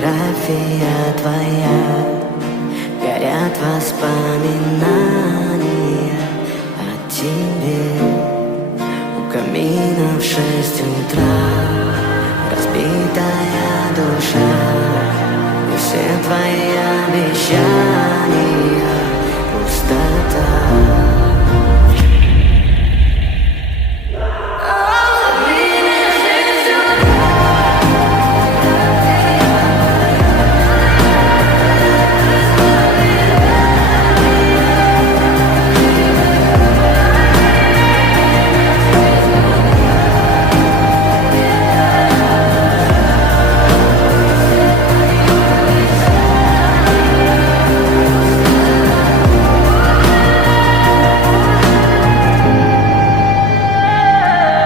фотография твоя, горят воспоминания о тебе. У камина в 6 утра разбитая душа, и все твои обещания